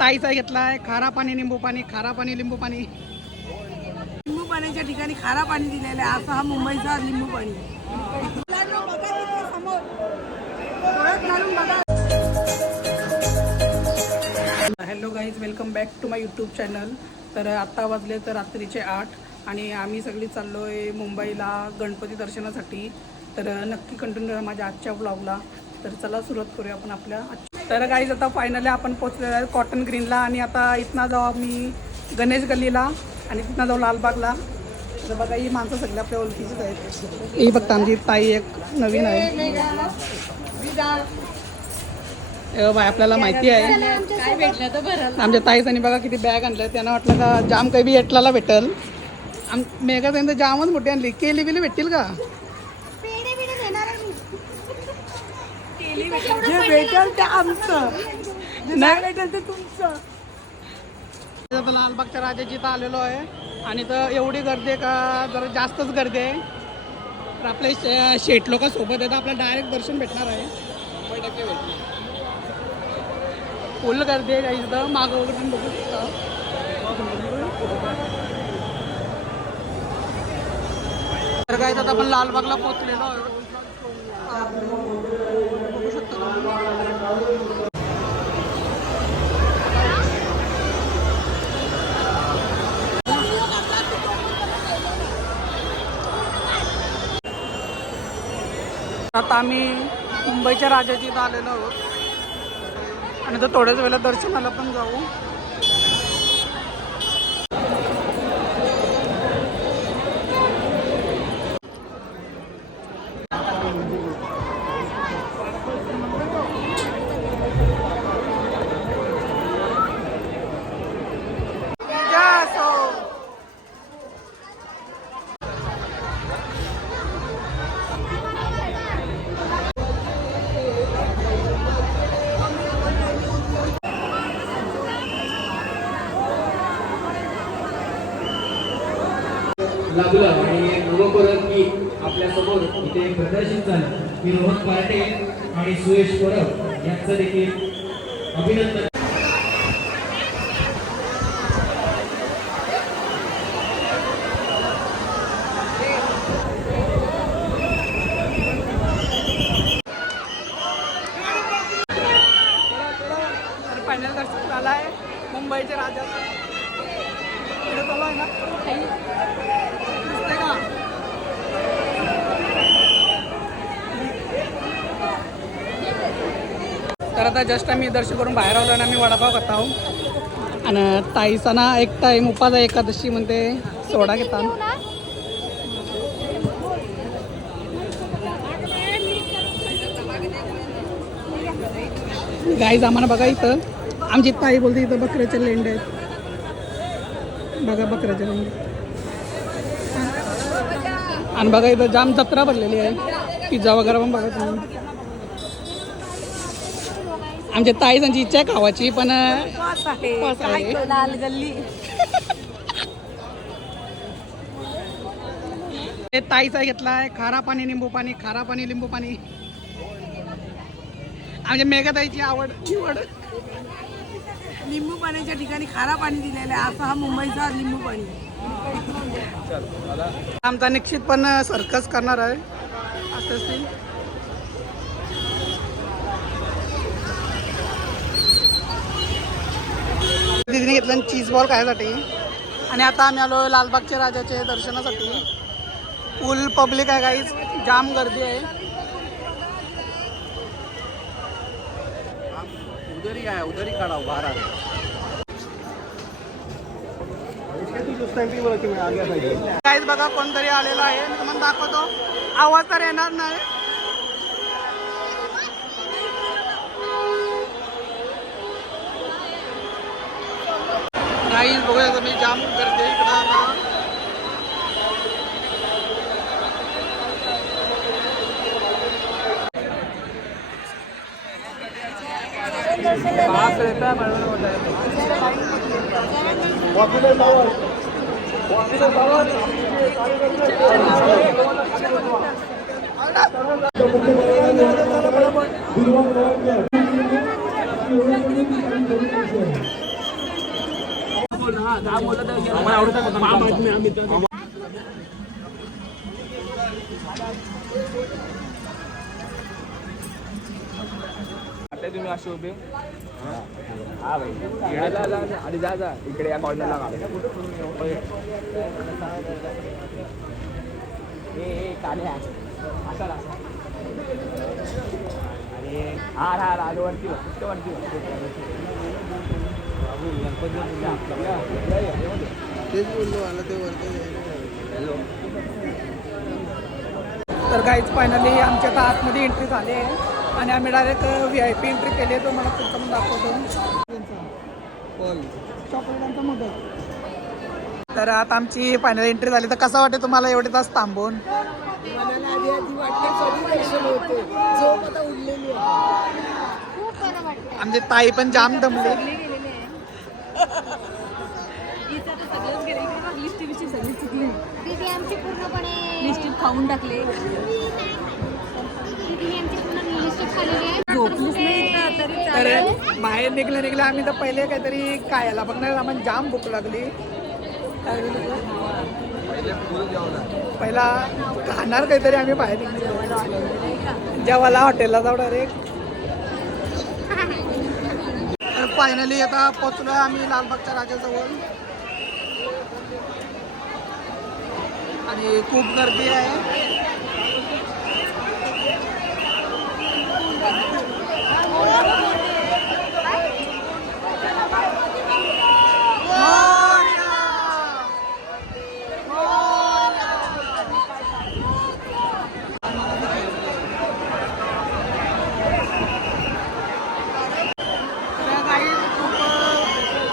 ताईचा घेतलाय खारा पाणी लिंबू पाणी, खारा पाणी लिंबू पाणी. लिंबू पाण्याच्या ठिकाणी खारा पाणी दिलेलं आहे. असा हा मुंबईचा लिंबू पाणी. Hello guys, welcome back to my YouTube channel. तर आत्ता वाजले तर रात्रीचे 8 आणि आम्ही सगळी चाललो आहे मुंबईला गणपती दर्शनासाठी. तर नक्की कंटिन्यू करा माझ्या आजच्या ब्लॉगला. तर चला सुरुवात करूया आपण आपल्या. तर गाईज आता फायनली आपण पोचलेलो आहे कॉटन ग्रीनला आणि आता इथनं जाऊ आम्ही गणेश गल्लीला आणि तिथनं जाऊ लालबागला. तर बघा ही माणसं सगळी आपल्या ओळखीचीच आहेत. ही फक्त आमची ताई एक नवीन आहे. बाय आपल्याला माहिती आहे काय भेटलं तर बरं. आमच्या ताईसांनी बघा किती बॅग आणल्या. त्यांना वाटलं का जाम काही बी एटलाला भेटेल. मेघा त्यांचं जामच मोठी आणली. केली बिली भेटतील का? जे भेटेल ते आमचं, जे नाही भेटेल ते तुमचं. आता लालबागच्या राजाची इथं आलेलो आहे आणि तर एवढी गर्दी आहे का जरा जास्तच गर्दी आहे. तर आपले शेठ लोक सोबत आहेत. आपल्याला डायरेक्ट दर्शन भेटणार आहे. 100% भेटणार. फुल गर्दी आहे काही इथं मागं वगैरे पण बघू शकता. तर काय आता आपण लालबागला पोहोचलेलो आहोत. बघू शकता आता आम्ही मुंबईच्या राजाची इथं आलेलो आहोत आणि तर थोड्याच वेळेला दर्शनाला पण जाऊ. लागलं आणि नवकरण गीत आपल्या समोर इथे प्रदर्शित झालं. मी रोहन पार्टे आणि सुयश परब यांचं देखील अभिनंदन. फायनल दर्शन झालं आहे मुंबईच्या राजाचं. पुढे चालू आहे ना दिसतंय का? तर आता जस्ट आम्ही दर्शन करून बाहेर आलो आणि आम्ही वडापाव खात आहोत. आणि ताईचा ना एक टाईम उपास आहे एकादशी म्हणते सोडा घेतात. गाईज आम्हाला बघा इथं आमची ताई बोलते इथं बकऱ्याचे लेंड आहेत. बघा बकऱ्याचे लेंड आणि बघा इथं जाम जत्रा भरलेली आहे. पिझ्झा वगैरे पण बघा तुम्ही. आमच्या ताईसांची इच्छा आहे खावाची पण उपवास आहे. लाल गल्ली. ताईचा घेतलाय खारा पाणी लिंबू पाणी, खारा पाणी लिंबू पाणी. आमच्या मेघाताईची आवड निवड. लिंबू पाण्याच्या ठिकाणी खारा पाणी दिलेलं आहे. असा हा मुंबईचा लिंबू पाणी. आमचा निश्चित पण सर्कस करणार आहे असं. दीदीने घेतलं चीज बॉल खायसाठी आणि आता आम्ही आलो लालबागच्या राजाचे दर्शनासाठी. फुल पब्लिक आहे गाईज, जाम गर्दी आहे. उधरी खड़ा बाहर गाईज बघा कोणतरी आलेला आहे. मी तुम्हाला दाखवतो. आवाज तर येणार नाही. गाईज बघूया तुम्ही जाम गर्दी आहे इकडं आता. Thank you. आता तुम्ही असे उभे हा भाई आणि जा जा इकडे या कॉर्नरला काढे असा आणि हा वरती वरती तेच बोललो मला ते वरती तर काहीच फायनली आमच्या आता आतमध्ये एंट्री झाली आहे आणि आम्ही डायरेक्ट VIP एंट्री केली आहे. तो मला पुढचा पण दाखवतो चॉकलेटांचा मोदक. तर आता आमची फायनल एंट्री झाली. तर कसं वाटतं तुम्हाला एवढे तास थांबून? मनाला आधी आधी वाटलं कधी दर्शन होते झोप आता उडलेली आहे. खूप बरं वाटतं. आमची ताई पण जाम दमली. दीदी आमची पूर्णपणे लिस्टिप खाऊन टाकले. दीदीने आमची पूर्ण लिस्ट खाल्लेली आहे. झोपलीच नाही का तरी तर चालेल. बाहेर निघलं आम्ही तर पहिले काहीतरी खायला बघणार. आम्हाला जाम भूक लागली. पहिला खाणार काहीतरी आम्ही बाहेर निघलो जेवायला हॉटेलला जाऊ डायरेक्ट. तर फायनली आता पोचलो आम्ही लालबागच्या राजाजवळ आणि खूप गर्दी आहे.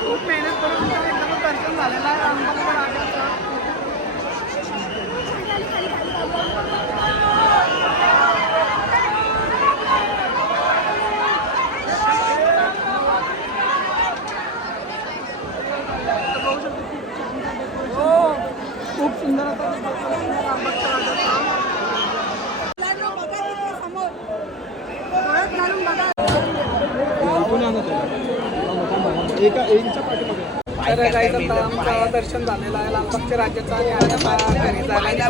खूप मेहनत करून एकदम दर्शन झालेलं आहे लालबागच्या राजाचं. खूप सुंदर आता लालबागच्या राजाचा. तर काही आता आमचं दर्शन झालेलं आहे लालबागच्या राजाचं आणि आता घरी जायला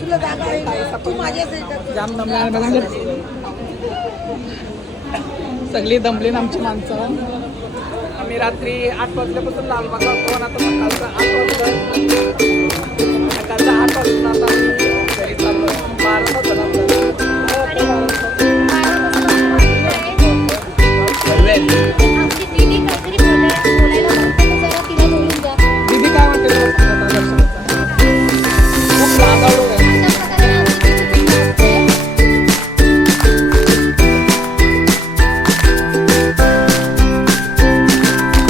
तुला जागा आहे तू माझ्या साईडला जाम दमले सगळी दमली ना आमची माणसं. आम्ही रात्री 8 वाजल्यापासून लालबागला होतो आणि आता सकाळचं 8 वाजलं. सकाळचं 8 वाजून आता आम्ही घरी चाललो. 12 वाजता